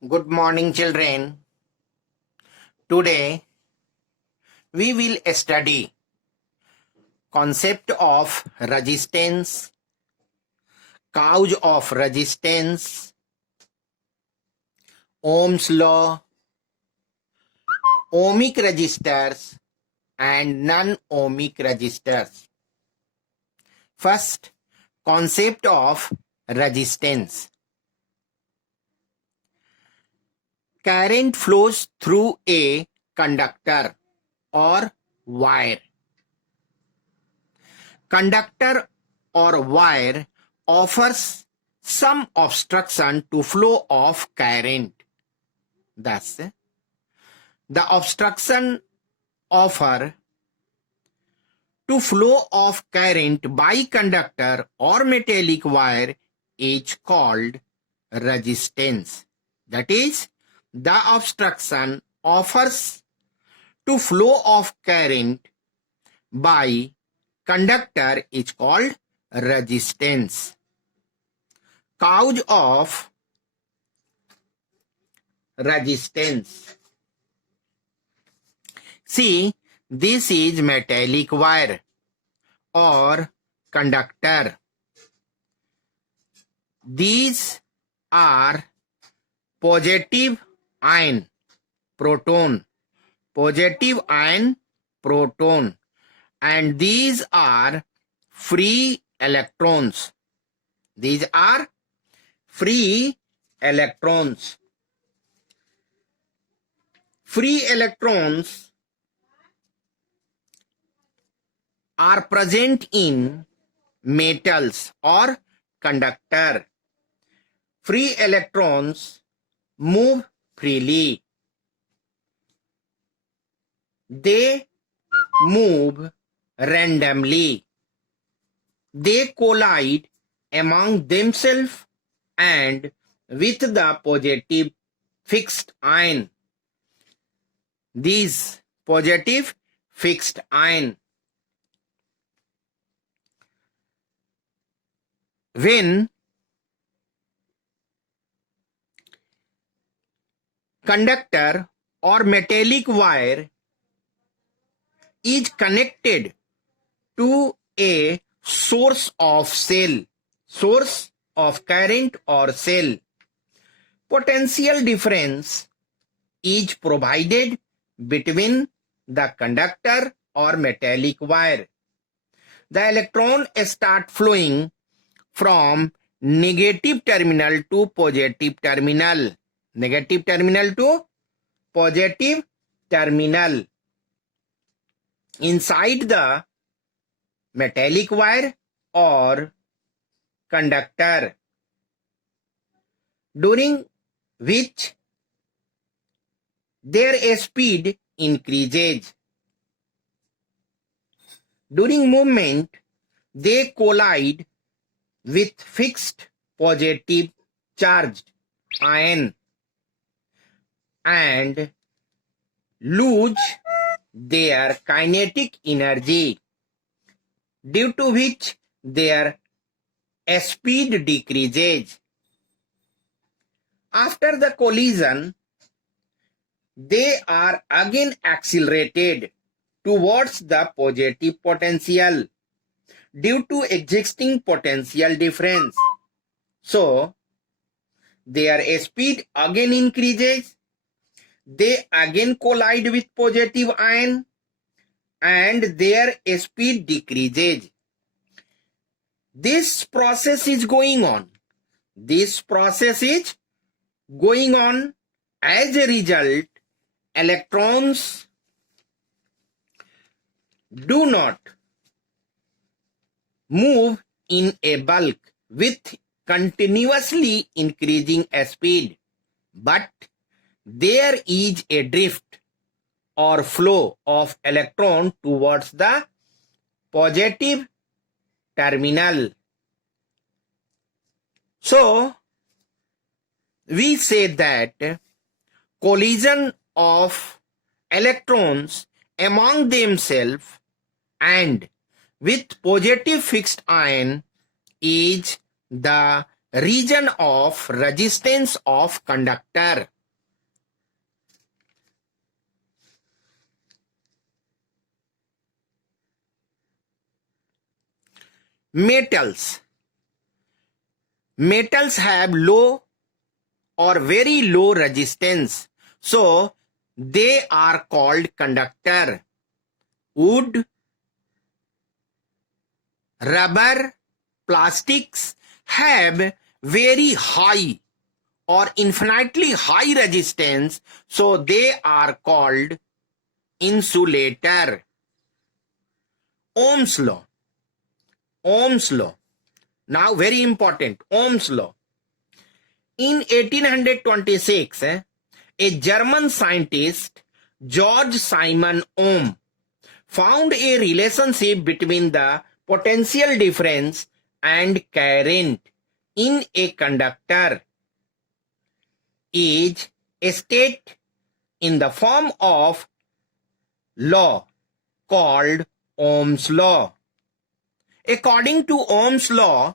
Good morning, children. Today we will study concept of resistance, cause of resistance, Ohm's law, ohmic resistors and non-ohmic resistors. First, concept of resistance. Current flows through a conductor or wire. Conductor or wire offers some obstruction to flow of current. Thus, the obstruction offer to flow of current by conductor or metallic wire is called resistance. That is, the obstruction offers to flow of current by conductor is called resistance. Cause of resistance. See, this is metallic wire or conductor. These are positive ion, proton, positive ion, proton, and these are free electrons. These are free electrons. Free electrons are present in metals or conductor. Free electrons move freely. They move randomly. They collide among themselves and with the positive fixed ion. These positive fixed ion. When conductor or metallic wire is connected to a source of cell, source of current or cell, potential difference is provided between the conductor or metallic wire. The electron start flowing from negative terminal to positive terminal. Negative terminal to positive terminal inside the metallic wire or conductor, during which their speed increases. During movement, they collide with fixed positive charged ion and lose their kinetic energy, due to which their speed decreases. After the collision, they are again accelerated towards the positive potential due to existing potential difference. So, their speed again increases. They again collide with positive ion and their speed decreases. This process is going on. This process is going on. As a result, electrons do not move in a bulk with continuously increasing speed, but there is a drift or flow of electron towards the positive terminal. So, we say that collision of electrons among themselves and with positive fixed ion is the region of resistance of conductor. Metals have low or very low resistance, so they are called conductor. Wood, rubber, plastics have very high or infinitely high resistance, so they are called insulator. Ohm's law. Now very important, Ohm's law. In 1826, a German scientist, George Simon Ohm, found a relationship between the potential difference and current in a conductor is stated in the form of law called Ohm's law. According to Ohm's law,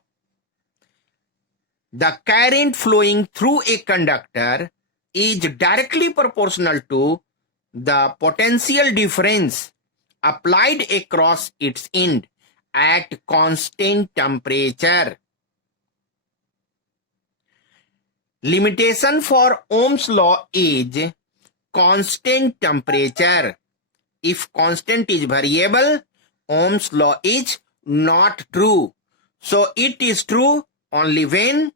the current flowing through a conductor is directly proportional to the potential difference applied across its end at constant temperature. Limitation for Ohm's law is constant temperature. If constant is variable, Ohm's law is not true. So it is true only when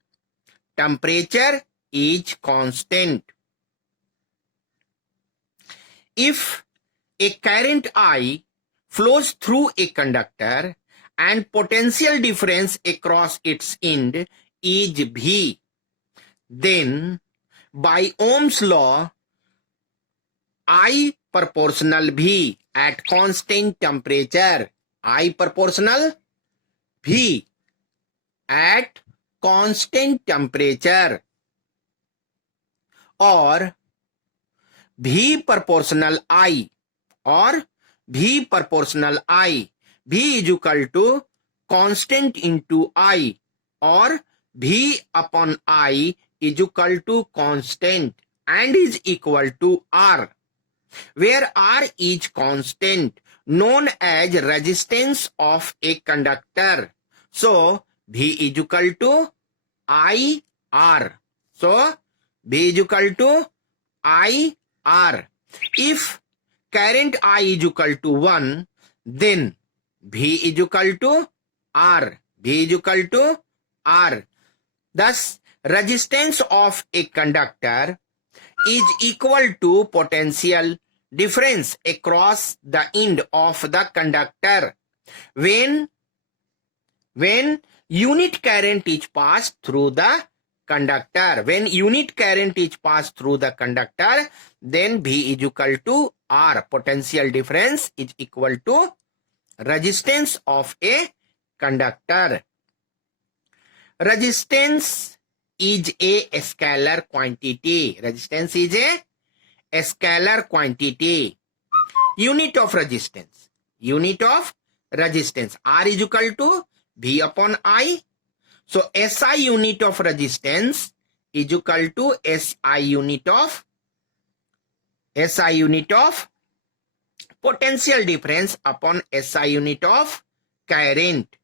temperature is constant. If a current I flows through a conductor and potential difference across its end is V, then by Ohm's law, I proportional V at constant temperature, I proportional V at constant temperature, or V proportional I, or V proportional I, V is equal to constant into I, or V upon I is equal to constant and is equal to R, where R is constant, known as resistance of a conductor. So V is equal to IR. So V is equal to IR. If current I is equal to 1, then V is equal to R. V is equal to R. Thus, resistance of a conductor is equal to potential difference across the end of the conductor when unit current is passed through the conductor. When unit current is passed through the conductor, then V is equal to R. Potential difference is equal to resistance of a conductor. Resistance is a scalar quantity. Resistance is a scalar quantity. Unit of resistance. Unit of resistance. R is equal to V upon I. So SI unit of resistance is equal to SI unit of potential difference upon SI unit of current.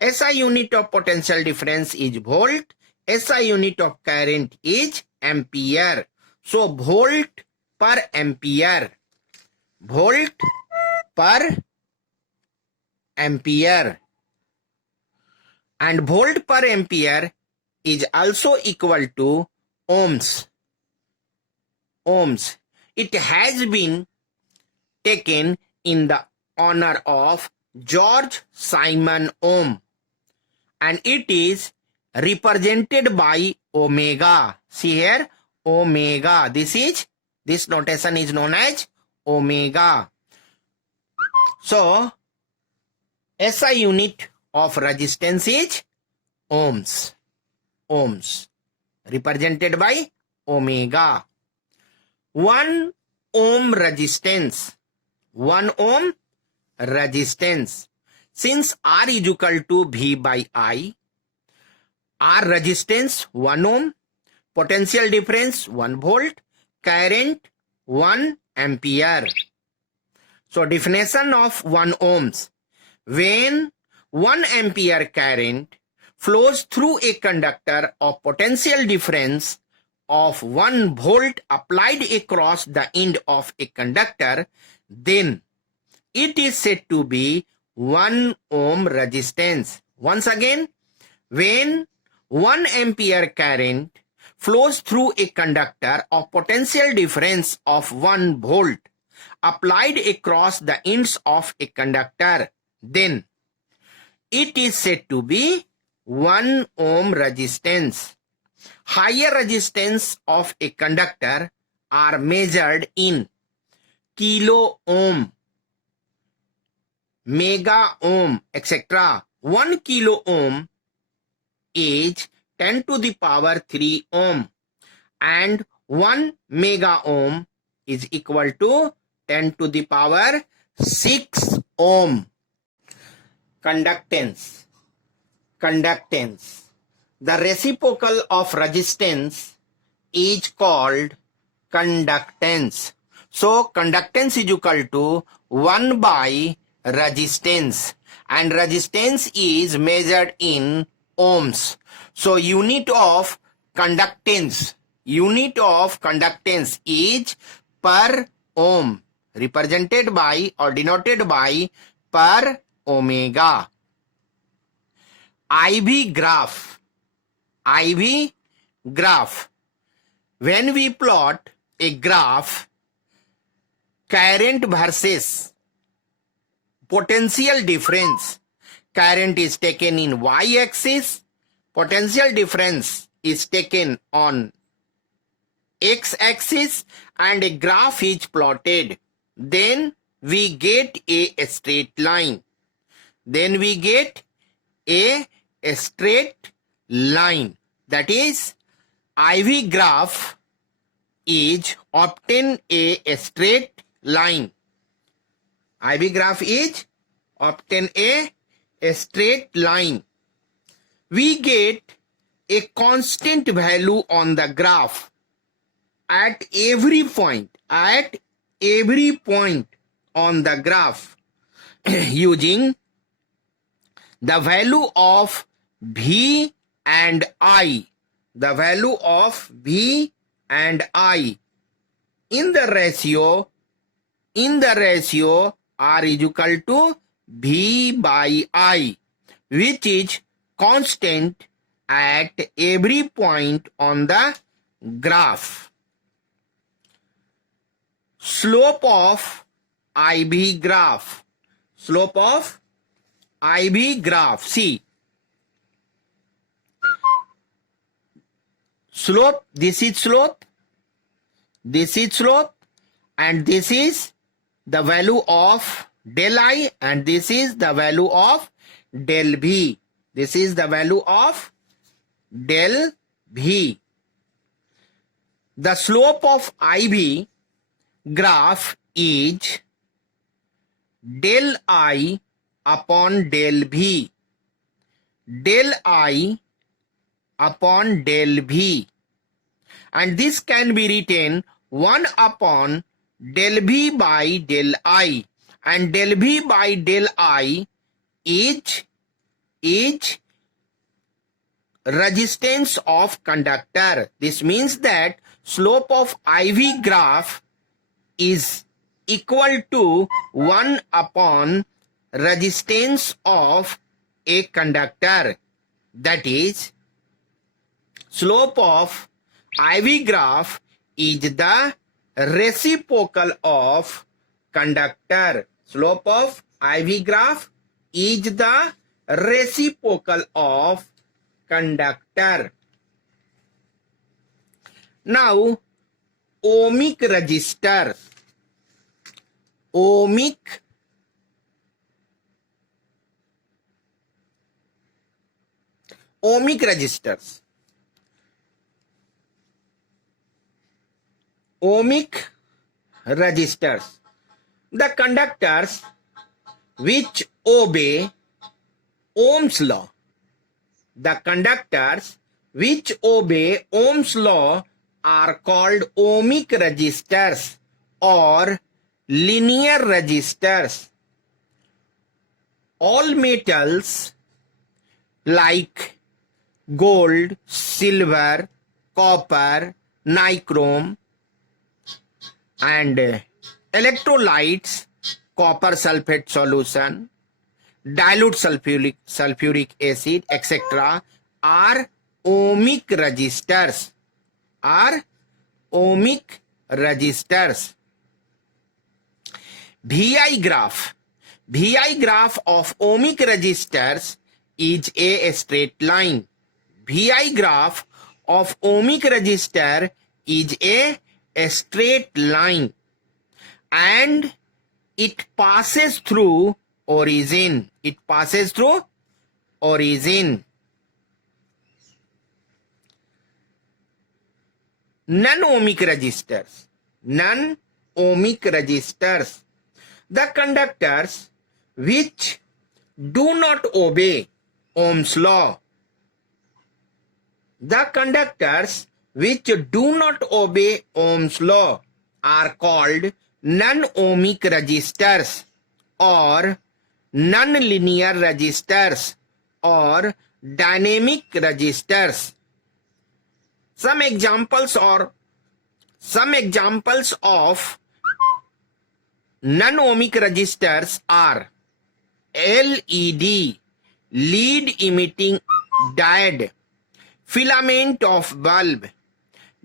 SI unit of potential difference is volt. SI unit of current is ampere. So volt per ampere. Volt per ampere. And volt per ampere is also equal to ohms. Ohms. It has been taken in the honor of George Simon Ohm, and it is represented by omega. See here, omega. This notation is known as omega. So SI unit of resistance is ohms. Ohms. Represented by omega. 1 ohm resistance. 1 ohm resistance. Since R is equal to V by I, R resistance 1 ohm, potential difference 1 volt, current 1 ampere. So definition of 1 ohms. When 1 ampere current flows through a conductor of potential difference of 1 volt applied across the end of a conductor, then it is said to be 1 ohm resistance. Once again, when 1 ampere current flows through a conductor of potential difference of 1 volt applied across the ends of a conductor, then it is said to be 1 ohm resistance. Higher resistance of a conductor are measured in kilo ohm, mega ohm, etc. 1 kilo ohm is 10 to the power 3 ohm and 1 mega ohm is equal to 10 to the power 6 ohm. Conductance. Conductance. The reciprocal of resistance is called conductance. So conductance is equal to 1 by resistance, and resistance is measured in ohms. So unit of conductance is per ohm, represented by or denoted by per omega. IV graph. When we plot a graph, current versus potential difference, current is taken in y-axis, potential difference is taken on x-axis, and a graph is plotted. Then we get a straight line. That is, IV graph is obtain a straight line. IV graph is obtain a straight line. We get a constant value on the graph at every point on the graph using the value of V and I. The value of V and I in the ratio R is equal to V by I, which is constant at every point on the graph. Slope of IV graph. See, slope, this is slope, and this is the value of del I, and this is the value of del V. This is the value of del V. The slope of IV graph is del I upon del V. Del I upon del V. And this can be written 1 upon del V by del I. And del V by del I is resistance of conductor. This means that slope of IV graph is equal to 1 upon resistance of a conductor. That is, slope of IV graph is the reciprocal of conductor. Slope of IV graph is the reciprocal of conductor. Now, ohmic resistor. Ohmic resistors. Ohmic resistors. The conductors which obey Ohm's law. The conductors which obey Ohm's law are called ohmic resistors or linear resistors. All metals like gold, silver, copper, nichrome, and electrolytes, copper sulfate solution, dilute sulfuric acid, etc., are ohmic resistors. VI graph of ohmic resistors is a straight line. VI graph of ohmic resistor is a straight line and it passes through origin. Non-ohmic resistors. The conductors which do not obey Ohm's law. The conductors which do not obey Ohm's law are called non-ohmic resistors or non-linear resistors or dynamic resistors. Some examples of non-ohmic resistors are LED, lead emitting diode, filament of bulb,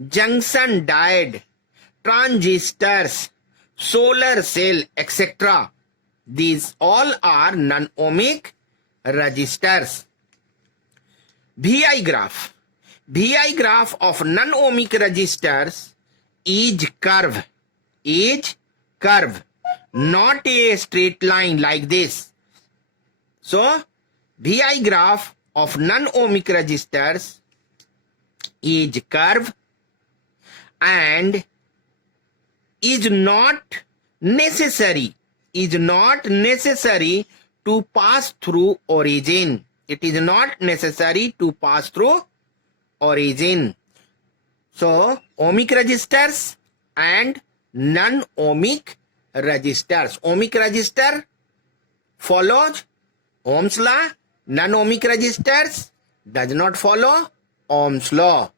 junction diode, transistors, solar cell, etc. These all are non-ohmic resistors. VI graph of non-ohmic resistors is curve, not a straight line like this. So, VI graph of non-ohmic resistors is curve and is not necessary to pass through origin. It is not necessary to pass through origin. So, ohmic resistors and non-ohmic resistors. Ohmic resistor follows Ohm's law. Non-ohmic resistors does not follow Ohm's law.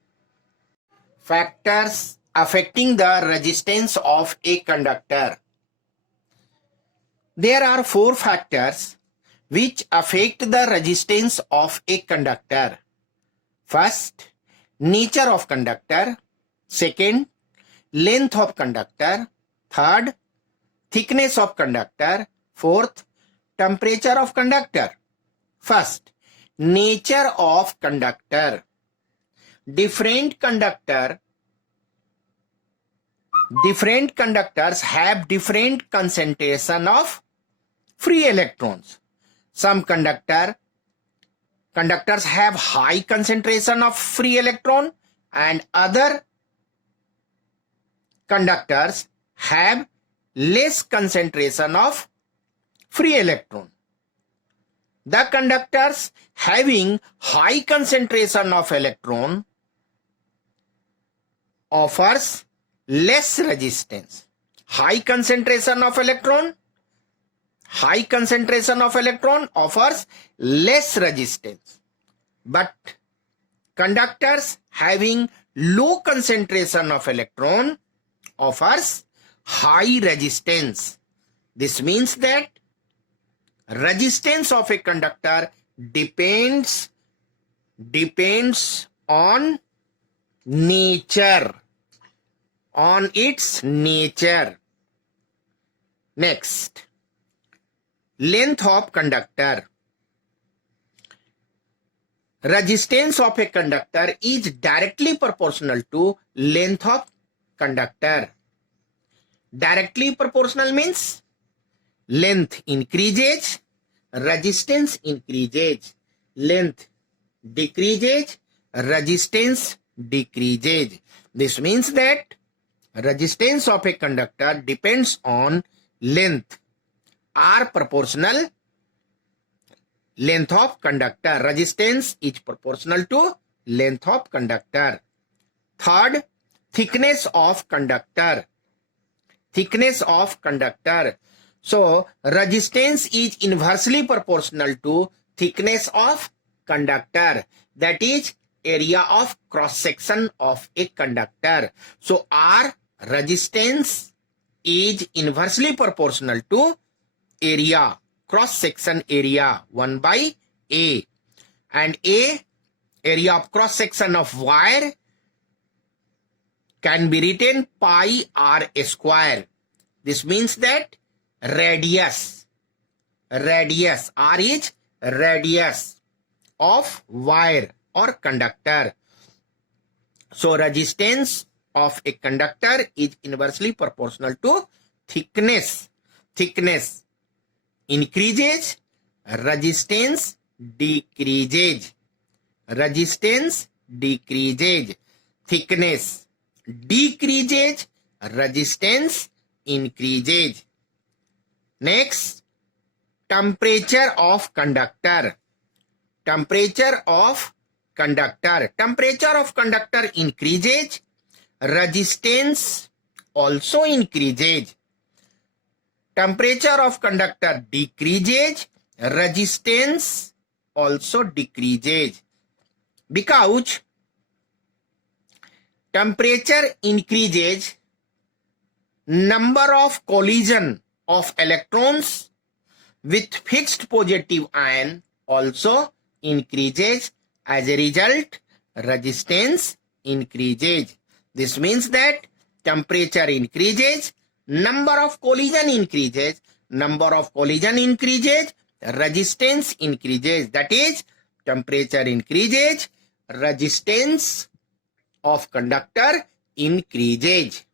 Factors affecting the resistance of a conductor. There are 4 factors which affect the resistance of a conductor. First, nature of conductor. Second, length of conductor. Third, thickness of conductor. Fourth, temperature of conductor. First, nature of conductor. Different conductors have different concentration of free electrons. Some conductors have high concentration of free electron and other conductors have less concentration of free electron. The conductors having high concentration of electron offers less resistance. High concentration of electron offers less resistance. But conductors having low concentration of electron offers high resistance. This means that resistance of a conductor depends on nature, on its nature. Next, length of conductor. Resistance of a conductor is directly proportional to length of conductor. Directly proportional means length increases, resistance increases. Length decreases, resistance decreases. This means that resistance of a conductor depends on length, are proportional length of conductor. Resistance is proportional to length of conductor. Third, thickness of conductor. Thickness of conductor. So, resistance is inversely proportional to thickness of conductor. That is area of cross section of a conductor. So, R resistance is inversely proportional to area, cross section area 1 by A. And A, area of cross section of wire, can be written pi r square. This means that radius, R is radius of wire or conductor. So resistance of a conductor is inversely proportional to thickness. Thickness increases, resistance decreases. Resistance decreases. Thickness decreases, resistance increases. Next, temperature of conductor. Temperature of conductor. Temperature of conductor increases, resistance also increases. Temperature of conductor decreases, resistance also decreases. Because temperature increases, number of collision of electrons with fixed positive ion also increases. As a result, resistance increases. This means that temperature increases, number of collision increases. Number of collision increases, resistance increases. That is, temperature increases, resistance of conductor increases.